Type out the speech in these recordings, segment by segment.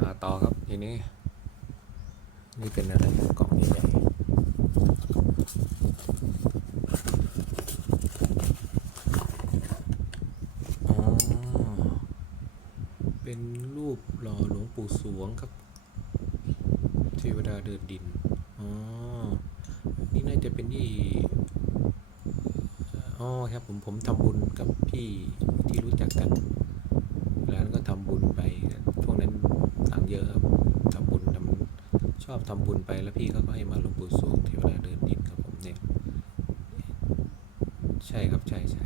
หาต่อครับทีนี้ นี่เป็นอะไรกล่องใหญ่อ๋อเป็นรูปหล่อหลวงปู่สวงครับเทวดาเดินดิน อ๋อ นี่น่าจะเป็นที่ อ๋อครับผมผมทำบุญกับพี่ที่รู้จักกันแล้วก็ทำบุญไปช่ว งนั้นตังเยอะครับทำบุญทำชอบทำบุญไปแล้วพี่เขาก็ให้มาหลวงปู่สวงเทวดาเดินดินครับผมเนี่ย ใช่ครับใช่ใช่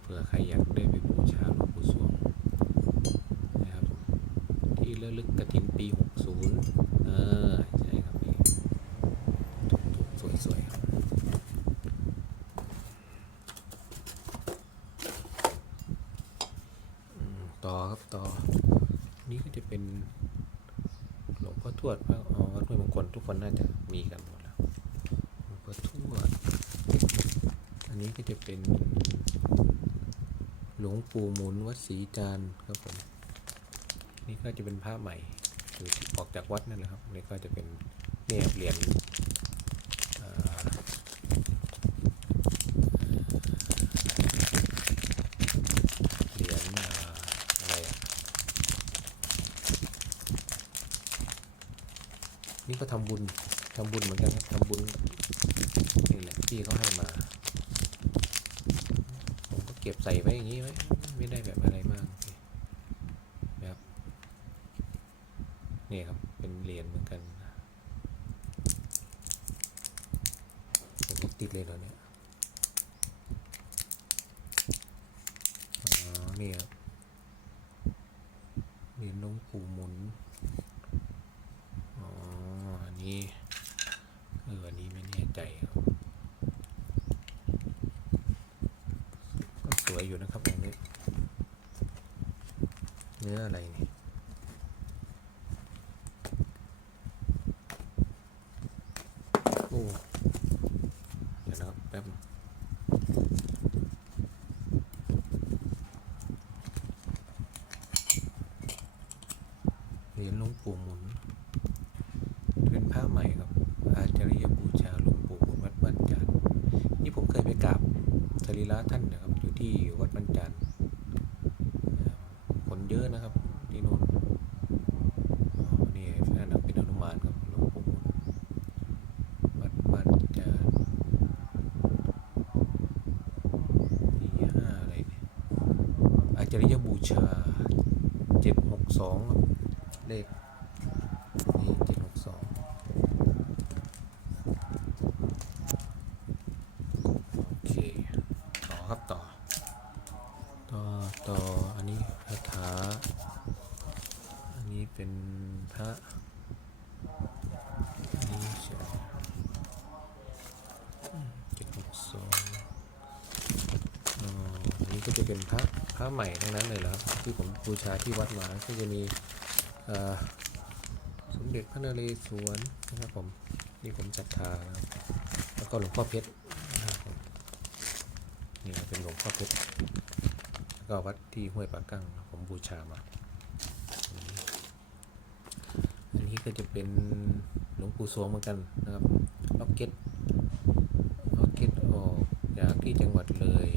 เผื่อใครอยากได้ไปบูชาหลวงปู่สวงนะครับที่ระลึกกระถินปี60เออใช่ครับนี่สวยๆครับ อืมต่อครับต่อ นี่ก็จะเป็น หลวงพ่อทวดพระอ๋อวัดห้วยมงคลทุกคนน่าจะมีกันหมดแล้วหลวงพ่อทวด อันนี้ก็จะเป็นหลวงปู่หมุนวัดศรีจานทร์ครับผมนี่ก็จะเป็นพระใหม่คือออกจากวัดนั่นแหละครับนี่ก็จะเป็นเนี่ยเหรียญอ่าเหรียญอ่าอะไรอะนี่ ก็ทำบุญทำบุญเหมือนกันครับทำบุญนี่แหละที่เขาให้มา ผมก็เก็บใส่ไว้อย่างนี้ไว้ไม่ได้แบบอะไรมากแบบนี่ครับเป็นเหรียญเหมือนกันผมติดเลยเหรอเนี่ยอ๋อนี่ครับเหรียญหลวงปู่หมุนอ๋ออันนี้เอออันนี้ไม่แน่ใจครับ ก็สวย อยู่นะครับองนี้ เนื้ออะไรนี่ โอ้เดี๋ยวนะครับแป๊บนึงเหรียญหลวงปู่หมุน เป็นผ้าใหม่ครับ อาจารยบูชาหลวงปู่หมุนวัดบ้านจันทร์นี่ผมเคยไปกราบ ส ระท่านนะครับ อยู่ที่วัดบรรจันทร์คนเยอะนะครับที่โน่นนี่นั่นนเป็นอนุมานครับหลวงปู่หมุนวัดบรรจันทร์ที่ห้าอะไรเนี่ยอาจาริยบูชาเจ็ดหกสองเลขนี่เจ็ดหกสองโอเค ต่อครับต่อ ต่ออันนี้คาถาอันนี้เป็นพระนนี้เฉยเจ็ดหกสองอันนี้ก็จะเป็นพระพระใหม่ทั้งนั้นเลยเหรอครับที่ผมบูชาที่วัดมาก็จะมีสมเด็จพระนเรศวรนะครับผมนี่ผมศรัทาแล้วก็หลวงพ่อเพชรนี่เป็นหลวงพ่อเพชร ก็วัดที่ห้วยปากกั้งผมบูชามา อันนี้ก็จะเป็นหลวงปู่สวงเหมือนกันนะครับล็อกเก็ตล็อกเก็ตออกจากที่จังหวัดเลย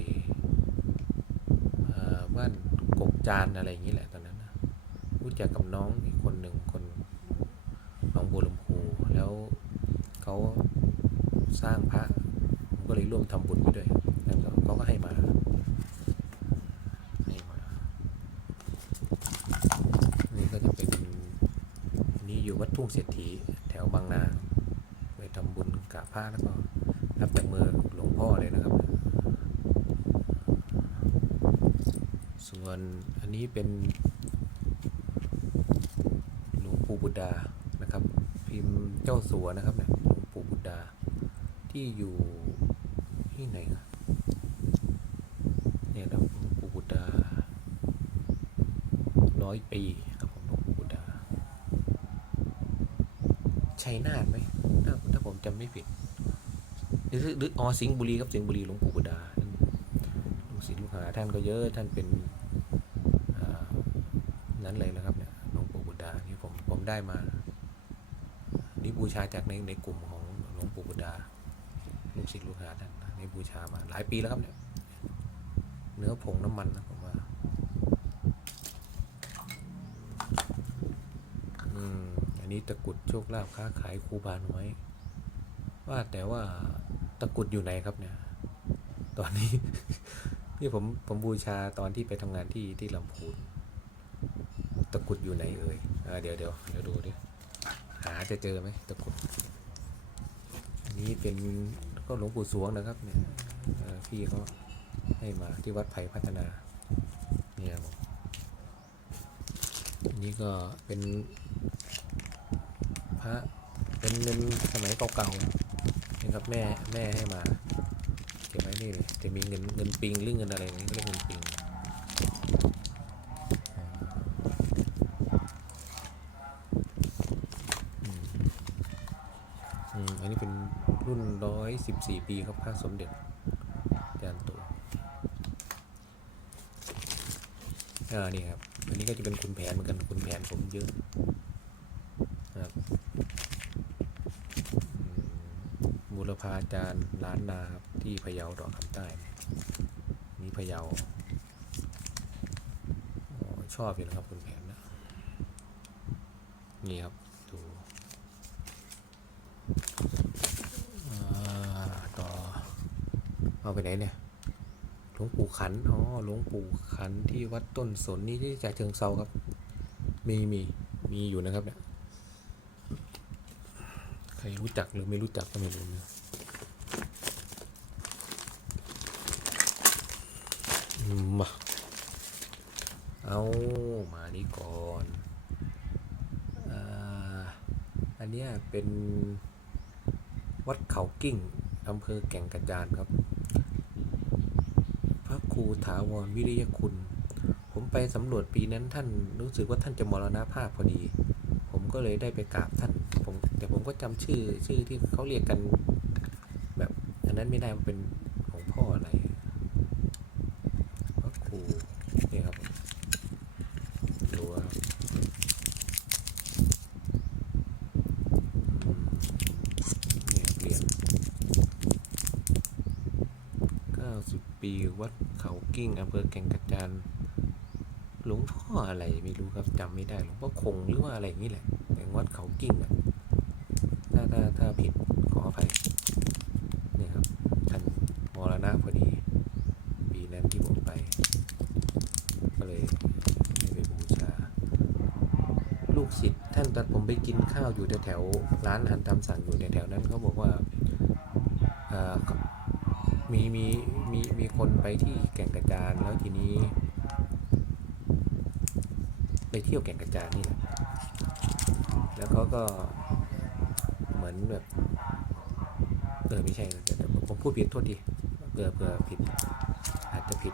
บ้านกกจานอะไรอย่างนี้แหละตอนนั้นนะรู้จักกับน้องอีกคนหนึ่งคนน้องบัวลำพูแล้วเขาสร้างพระผมก็เลยร่วมทำบุญไปด้วยแล้วเขาก็ให้มา ให้มา นี่ก็จะเป็นอันนี้อยู่ วัดทุ่งเศรษฐีแถวบางนาไปทำบุญกับพระแล้วก็รับจากมือหลวงพ่อเลยนะครับ ส่วนอันนี้เป็นหลวงปู่บุดานะครับ พิมพ์เจ้าสัวนะครับเนี่ยหลวงปู่บุดาที่อยู่ที่ไหนเนี่ยครับหลวงปู่บุดาร้อยปีบุดา ชัยนาทไหมถ้าถ้าผมจำไม่ผิดหรือหรืออ๋อสิงห์บุรีครับสิงห์บุรีหลวงปู่บุดาลูกศิษย์ลูกหาท่านก็เยอะท่านเป็นนั้นเลยนะครับหลวงปู่กุฎานี่ผมผมได้มานี่บูชาจากในในกลุ่มของหลวงปู่บุดา ลูกศิษย์ลูกหาท่านนะนี่บูชามาหลายปีแล้วครับเนี่ยเนื้อผงน้ำมันนะผมว่า อืม อั นี้ตะกุดโชคลาภค้าขายครูบาน้อย ว่าแต่ว่าตะกุดอยู่ไหนครับเนี่ย ตอนนี้นี่ผมผมบูชาตอนที่ไปทำงานที่ที่ลำพูนตะกุดอยู่ไหนเอ่ยอ่าเดี๋ยวเดี๋ยวเดี๋ยวดูดิหาจะเจอไหมตะกุดนนี้เป็นก็หลวงปู่สวงนะครับเนี่ยพี่เขาให้มาที่วัดไผ่พัฒนาเนี่ยผมนนี้ก็เป็น ระเป็นเงินสมัยเก่าๆนะครับแม่แม่ให้มาเก็บไว้นี่เลยจะมีเงินเงินปิงหรือเงินอะไรอย่างนี้เรียกเงินปิงอืมอืมอันนี้เป็นรุ่นร้อยสิบสี่ปีครับพระสมเด็จยานตัวอ่านี่ครับ อันนี้ก็จะเป็นคุณแผนเหมือนกันคุณแผนผมเยอะนะครับอื มบูรพาจารย์ล้านนาครับที่พะเยาดอกคำใต้ นี่พะเยาชอบอยู่นะครับคุณแผนนะนี่ครับดูต่อเอาไปไหนเนี่ยหลวงปู่ขันอ๋อหลวงปู่ขันที่วัดต้นสนนี่ที่จากเชิงเซาครับ มีมีมีอยู่นะครับเนี่ยใครรู้จักหรือไม่รู้จักก็ไม่รู้นะ มา เอามานี่ก่อนอันนี้เป็นวัดเขากิ้งอำเภอแก่งกระจานครับ พระครูถาวรวิริยคุณ ผมไปสำรวจปีนั้นท่านรู้สึกว่าท่านจะมรณภาพพอดี ผมก็เลยได้ไปกราบท่านผมแต่ผมก็จำชื่อชื่อที่เขาเรียกกันแบบอันนั้นไม่ได้เป็นของพ่ออะไร พระครูนี่ครับดูครับอืมเนี่ยเหรียญีวัดเขากิ้งอำเภอแก่งกระจานหลวงพ่ออะไรไม่รู้ครับจำไม่ได้หลวงพ่อคงหรือว่าอะไรอย่างนี้แหละแต่วัดเขากิ้งอะถ้าถ้าถ้าผิดขออภัยเนี่ยครับท่านมรณะพอดีปีนั้นที่ผมไป ก็เลยได้ไปบูชา ลูกศิษย์ท่านตอนผมไปกินข้าวอยู่แถวๆร้านอาหารตามสั่งอยู่แถวๆนั้นเขาบอกว่าอ่อ มีมีมีมีคนไปที่แก่งกระจานแล้วทีนี้ ไปเที่ยวแก่งกระจานนี่แหละแล้วเขาก็เหมือนแบบเออไม่ใช่แต่ผมพูดผิดโทษดีเผื่อเผื่อาจจะผิด